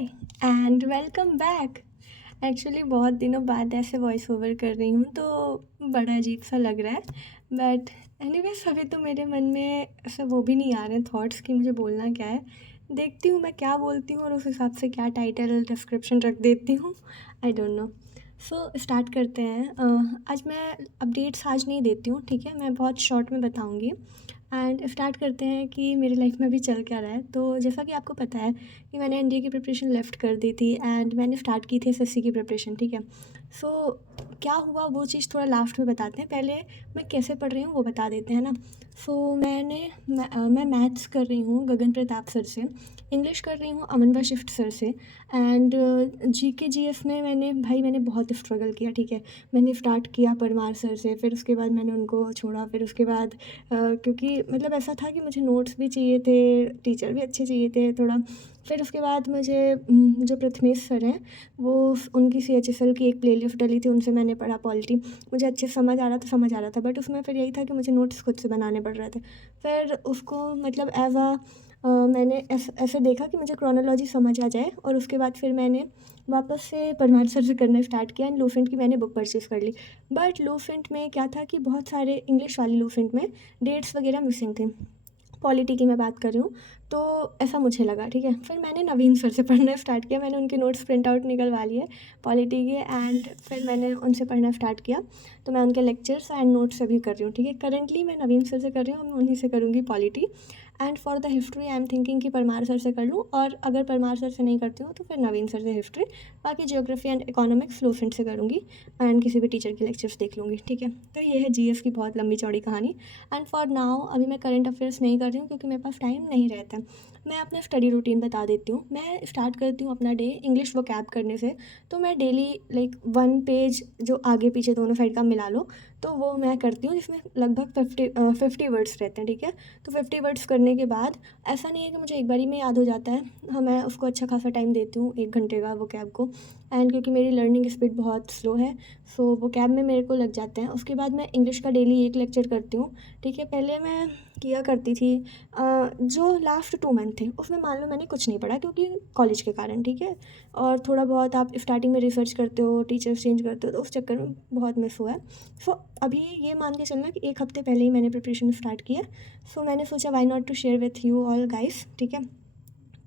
Hi and welcome back. Actually बहुत दिनों बाद ऐसे वॉइस ओवर कर रही हूँ तो बड़ा अजीब सा लग रहा है। बट एनीवेज अभी तो मेरे मन में ऐसा वो भी नहीं आ रहे थॉट्स कि मुझे बोलना क्या है। देखती हूँ मैं क्या बोलती हूँ और उस हिसाब से क्या टाइटल डिस्क्रिप्शन रख देती हूँ। I don't know. So start करते हैं। आज मैं अपडेट्स आज नहीं देती हूँ, ठीक है, मैं बहुत शॉर्ट में बताऊँगी। एंड स्टार्ट करते हैं कि मेरी लाइफ में अभी चल क्या रहा है। तो जैसा कि आपको पता है कि मैंने एनडीए की प्रिपरेशन लेफ़्ट कर दी थी एंड मैंने स्टार्ट की थी एसएससी की प्रिपरेशन, ठीक है। सो क्या हुआ वो चीज़ थोड़ा लास्ट में बताते हैं, पहले मैं कैसे पढ़ रही हूँ वो बता देते हैं ना। सो मैं मैथ्स कर रही हूँ गगन प्रताप सर से, इंग्लिश कर रही हूँ अमन वशिष्ठ सर से एंड जीके जीएस में मैंने बहुत स्ट्रगल किया, ठीक है। मैंने स्टार्ट किया परमार सर से, फिर उसके बाद मैंने उनको छोड़ा, फिर उसके बाद क्योंकि मतलब ऐसा था कि मुझे नोट्स भी चाहिए थे, टीचर भी अच्छे चाहिए थे थोड़ा। फिर उसके बाद मुझे जो प्रथमेश सर हैं वो उनकी सीएचएसएल की एक प्लेलिस्ट डली थी, उनसे मैंने पढ़ा पॉलिटी। मुझे अच्छे से समझ आ रहा था बट उसमें फिर यही था कि मुझे नोट्स खुद से बनाने पड़ रहे थे। फिर उसको मतलब मैंने ऐसे देखा कि मुझे क्रोनोलॉजी समझ आ जाए और उसके बाद फिर मैंने वापस से परमार सर से करना स्टार्ट किया एंड लूसेंट की मैंने बुक परचेज़ कर ली। बट लूसेंट में क्या था कि बहुत सारे इंग्लिश वाली लूसेंट में डेट्स वगैरह मिसिंग थी। पॉलिटी की मैं बात कर रही हूँ, तो ऐसा मुझे लगा, ठीक है। फिर मैंने नवीन सर से पढ़ना स्टार्ट किया, मैंने उनके नोट्स प्रिंट आउट निकलवा लिए पॉलिटी के एंड फिर मैंने उनसे पढ़ना स्टार्ट किया। तो मैं उनके लेक्चर्स एंड नोट्स अभी कर रही हूँ, ठीक है। करंटली मैं नवीन सर से कर रही हूँ, मैं उन्हीं से करूँगी polity. And for the history I am thinking कि परमार सर से कर लूँ, और अगर परमार सर से नहीं करती हूँ तो फिर नवीन सर से हिस्ट्री। बाकी जियोग्राफी एंड इकोनॉमिक्स लूसेंट से करूँगी एंड किसी भी टीचर के लेक्चर्स देख लूँगी, ठीक है। तो ये है जीएस की बहुत लंबी चौड़ी कहानी। एंड फॉर नाउ अभी मैं करंट अफेयर्स नहीं कर रही हूँ क्योंकि मेरे पास टाइम नहीं रहता। मैं अपना स्टडी रूटीन बता देती हूँ। मैं स्टार्ट करती हूँ अपना डे इंग्लिश वोकैब करने से। तो मैं डेली लाइक 1 पेज जो आगे पीछे दोनों साइड का मिला लो तो वो मैं करती हूँ, जिसमें लगभग 50 वर्ड्स रहते हैं, ठीक है। तो 50 वर्ड्स करने के बाद ऐसा नहीं है कि मुझे एक बारी में याद हो जाता है। हाँ, मैं उसको अच्छा खासा टाइम देती हूँ, 1 घंटे का वोकैब को। एंड क्योंकि मेरी लर्निंग स्पीड बहुत स्लो है सो वोकैब में मेरे को लग जाते हैं। उसके बाद मैं इंग्लिश का डेली 1 लेक्चर करती हूँ, ठीक है। पहले मैं किया करती थी जो लास्ट 2 मंथ थे उसमें मान लो मैंने कुछ नहीं पढ़ा क्योंकि कॉलेज के कारण, ठीक है। और थोड़ा बहुत आप स्टार्टिंग में रिसर्च करते हो, टीचर्स चेंज करते हो, तो उस चक्कर में बहुत मिस हुआ है। सो अभी ये मान के चलना कि 1 हफ्ते पहले ही मैंने प्रिपरेशन स्टार्ट किया। सो मैंने सोचा why not to share with you all guys, ठीक है।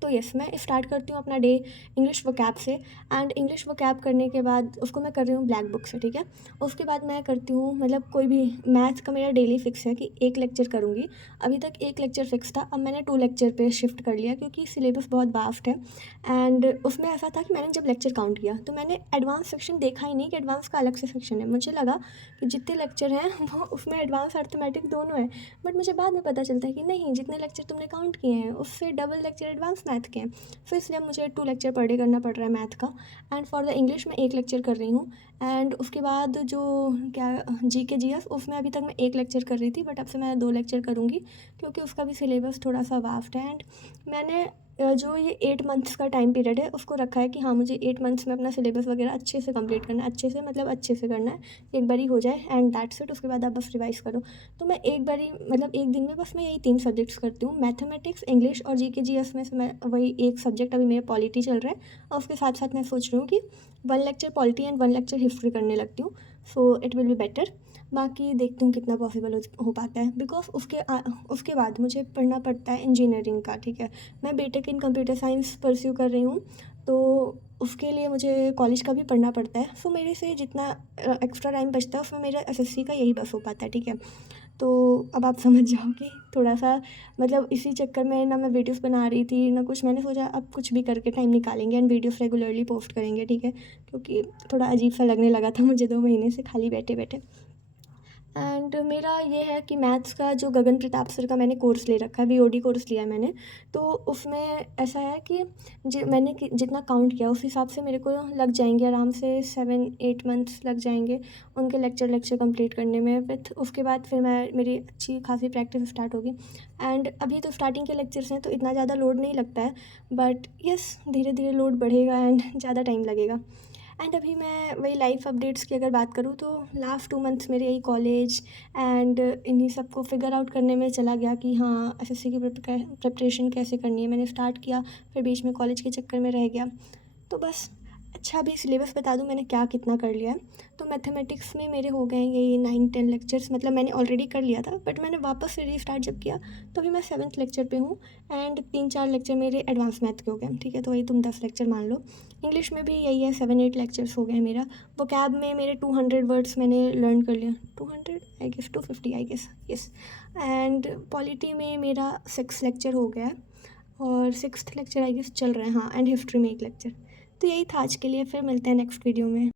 तो यस, मैं स्टार्ट करती हूँ अपना डे इंग्लिश वोकैब से। एंड इंग्लिश वोकैब करने के बाद उसको मैं कर रही हूँ ब्लैक बुक से, ठीक है। उसके बाद मैं करती हूँ मतलब कोई भी मैथ का मेरा डेली फिक्स है कि 1 लेक्चर करूँगी। अभी तक 1 लेक्चर फिक्स था, अब मैंने 2 लेक्चर पे शिफ्ट कर लिया क्योंकि सिलेबस बहुत वास्ट है। एंड उसमें ऐसा था कि मैंने जब लेक्चर काउंट किया तो मैंने एडवांस सेक्शन देखा ही नहीं कि एडवांस का अलग से सेक्शन है। मुझे लगा कि जितने लेक्चर हैं वो उसमें एडवांस अर्थमेटिक दोनों है। बट मुझे बाद में पता चलता है कि नहीं, जितने लेक्चर तुमने काउंट किए हैं उससे डबल लेक्चर एडवांस मैथ के हैं। सो इसलिए अब मुझे 2 लेक्चर पर डे करना पड़ रहा है मैथ का। एंड फॉर द इंग्लिश मैं 1 लेक्चर कर रही हूँ। एंड उसके बाद जो क्या जीके जीएस उसमें अभी तक मैं 1 लेक्चर कर रही थी बट अब से मैं 2 लेक्चर करूँगी क्योंकि उसका भी सिलेबस थोड़ा सा वास्ट है। एंड मैंने जो ये 8 मंथ्स का टाइम पीरियड है उसको रखा है कि हाँ, मुझे 8 मंथ्स में अपना सिलेबस वगैरह अच्छे से कंप्लीट करना है। अच्छे से मतलब अच्छे से करना है, एक बारी हो जाए एंड दैट्स इट। उसके बाद आप बस रिवाइज़ करो। तो मैं एक बारी मतलब एक दिन में बस मैं यही 3 सब्जेक्ट्स करती हूँ, मैथमेटिक्स, इंग्लिश और जीके जीएस में से मैं वही एक सब्जेक्ट अभी मेरा पॉलिटी चल रहा है और उसके साथ साथ मैं सोच रही हूँ कि 1 lecture polity and 1 lecture history करने लगती हूँ। So it will be better. बाकी देखती हूँ कितना पॉसिबल हो पाता है बिकॉज उसके बाद मुझे पढ़ना पड़ता है इंजीनियरिंग का, ठीक है। मैं BTech in computer science pursue कर रही हूँ तो उसके लिए मुझे कॉलेज का भी पढ़ना पड़ता है। सो मेरे से जितना एक्स्ट्रा टाइम बचता है उसमें मेरा एसएससी का यही बस हो पाता है, ठीक है। तो अब आप समझ जाओ कि थोड़ा सा मतलब इसी चक्कर में ना मैं वीडियोस बना रही थी ना कुछ। मैंने सोचा अब कुछ भी करके टाइम निकालेंगे एंड वीडियोस रेगुलरली पोस्ट करेंगे, ठीक है। क्योंकि थोड़ा अजीब सा लगने लगा था मुझे 2 महीने से खाली बैठे बैठे। एंड मेरा ये है कि मैथ्स का जो गगन प्रताप सर का मैंने कोर्स ले रखा है, बीओडी कोर्स लिया है मैंने। तो उसमें ऐसा है कि मैंने जितना काउंट किया उस हिसाब से मेरे को लग जाएंगे आराम से 7-8 मंथ्स लग जाएंगे उनके लेक्चर कंप्लीट करने में। विथ उसके बाद फिर मेरी अच्छी खासी प्रैक्टिस स्टार्ट होगी। एंड अभी तो स्टार्टिंग के लेक्चर्स हैं तो इतना ज़्यादा लोड नहीं लगता है, बट यस, धीरे धीरे लोड बढ़ेगा एंड ज़्यादा टाइम लगेगा। एंड अभी मैं वही लाइफ अपडेट्स की अगर बात करूँ तो लास्ट 2 मंथ्स मेरे यही कॉलेज एंड इन्हीं सब को फिगर आउट करने में चला गया कि हाँ एसएससी की प्रिपरेशन कैसे करनी है। मैंने स्टार्ट किया, फिर बीच में कॉलेज के चक्कर में रह गया। तो बस अच्छा अभी सिलेबस बता दूँ मैंने क्या कितना कर लिया है। तो मैथमेटिक्स में मेरे हो गए हैं यही 9-10 लेक्चर्स, मतलब मैंने ऑलरेडी कर लिया था बट मैंने वापस से रीस्टार्ट जब किया तो अभी मैं 7th लेक्चर पे हूँ एंड 3-4 लेक्चर मेरे एडवांस मैथ के हो गए, ठीक है, तो वही तुम 10 लेक्चर मान लो। इंग्लिश में भी यही है, 7-8 लेक्चर्स हो गए हैं मेरा। वोकैब में मेरे 200 वर्ड्स मैंने लर्न कर लिया, 200 I guess, 250 I guess, yes. And polity में मेरा 6 लेक्चर हो गया है और 6th लेक्चर आई गेस चल रहा है, हाँ, एंड हिस्ट्री में 1 लेक्चर। तो यही था आज के लिए, फिर मिलते हैं नेक्स्ट वीडियो में।